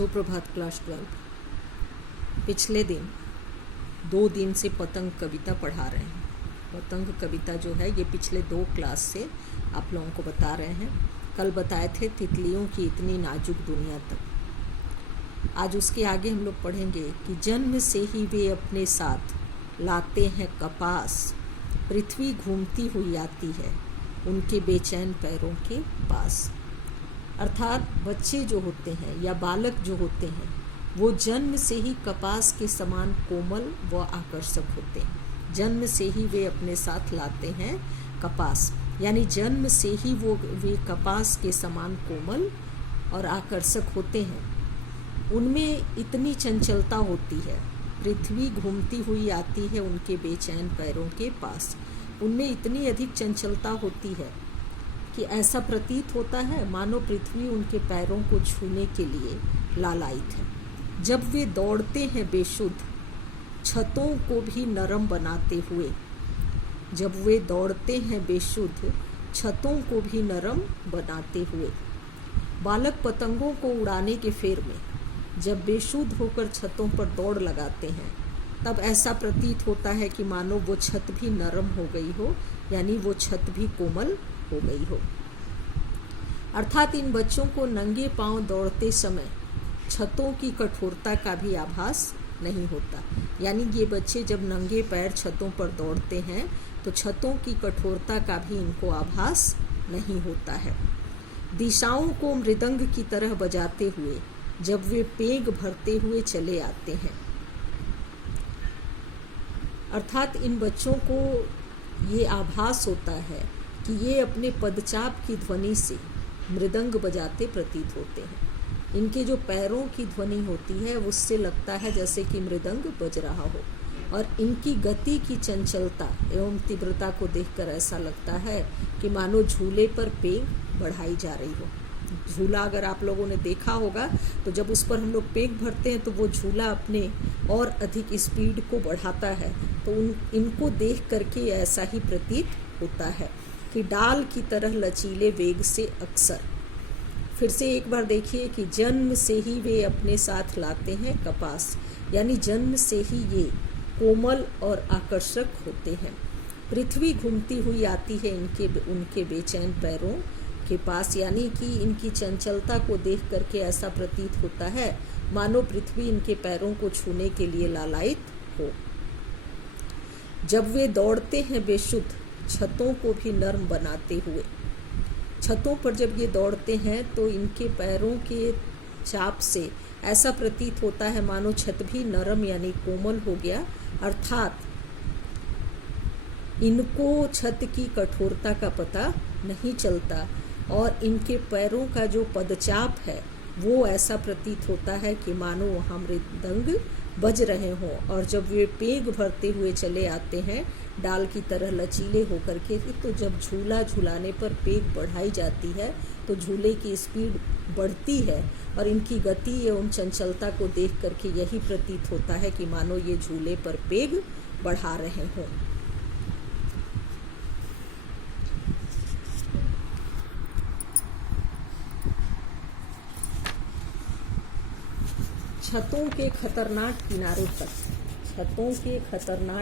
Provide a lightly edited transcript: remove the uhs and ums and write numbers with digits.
सुप्रभात क्लास 12। पिछले दिन 2 दिन से पतंग कविता पढ़ा रहे हैं। पतंग कविता जो है ये पिछले 2 क्लास से आप लोगों को बता रहे हैं। कल बताए थे तितलियों की इतनी नाजुक दुनिया तक। आज उसके आगे हम लोग पढ़ेंगे कि जन्म से ही वे अपने साथ लाते हैं कपास, पृथ्वी घूमती हुई आती है उनके बेचैन पैरों के पास। अर्थात बच्चे जो होते हैं या बालक जो होते हैं वो जन्म से ही कपास के समान कोमल व आकर्षक होते हैं। जन्म से ही वे अपने साथ लाते हैं कपास, यानी जन्म से ही वे कपास के समान कोमल और आकर्षक होते हैं। उनमें इतनी चंचलता होती है, पृथ्वी घूमती हुई आती है उनके बेचैन पैरों के पास। उनमें इतनी अधिक चंचलता होती है कि ऐसा प्रतीत होता है मानो पृथ्वी उनके पैरों को छूने के लिए लालायित है। जब वे दौड़ते हैं बेसुध छतों को भी नरम बनाते हुए, जब वे दौड़ते हैं बेसुध छतों को भी नरम बनाते हुए। बालक पतंगों को उड़ाने के फेर में जब बेसुध होकर छतों पर दौड़ लगाते हैं तब ऐसा प्रतीत होता है कि मानो वो छत भी नरम हो गई हो, यानी वो छत भी कोमल हो गई हो। अर्थात इन बच्चों को नंगे पांव दौड़ते समय छतों की कठोरता का भी आभास नहीं होता। यानी ये बच्चे जब नंगे पैर छतों पर दौड़ते हैं तो छतों की कठोरता का भी इनको आभास नहीं होता है। दिशाओं को मृदंग की तरह बजाते हुए जब वे पेग भरते हुए चले आते हैं, अर्थात इन बच्चों को ये आभास होता है कि ये अपने पदचाप की ध्वनि से मृदंग बजाते प्रतीत होते हैं। इनके जो पैरों की ध्वनि होती है उससे लगता है जैसे कि मृदंग बज रहा हो, और इनकी गति की चंचलता एवं तीव्रता को देखकर ऐसा लगता है कि मानो झूले पर पेग बढ़ाई जा रही हो। झूला अगर आप लोगों ने देखा होगा तो जब उस पर हम लोग पेग भरते हैं तो वो झूला अपने और अधिक स्पीड को बढ़ाता है, तो इनको देख करके ऐसा ही प्रतीत होता है कि डाल की तरह लचीले वेग से अक्सर। फिर से एक बार देखिए कि जन्म से ही वे अपने साथ लाते हैं कपास, यानी जन्म से ही ये कोमल और आकर्षक होते हैं। पृथ्वी घूमती हुई आती है उनके बेचैन पैरों के पास, यानी कि इनकी चंचलता को देख करके ऐसा प्रतीत होता है मानो पृथ्वी इनके पैरों को छूने के लिए लालायित हो। जब वे दौड़ते हैं बेसुध छतों को भी नरम बनाते हुए, छतों पर जब ये दौड़ते हैं तो इनके पैरों के चाप से ऐसा प्रतीत होता है मानो छत भी नरम यानी कोमल हो गया। अर्थात इनको छत की कठोरता का पता नहीं चलता और इनके पैरों का जो पदचाप है वो ऐसा प्रतीत होता है कि मानो वहाँ मृदंग बज रहे हों। और जब वे पेग भरते हुए चले आते हैं डाल की तरह लचीले होकर के, तो जब झूला झूलाने पर पेग बढ़ाई जाती है तो झूले की स्पीड बढ़ती है और इनकी गति एवं चंचलता को देख करके यही प्रतीत होता है कि मानो ये झूले पर पेग बढ़ा रहे हों। छतों के खतरनाक किनारों तक, छतों के खतरनाक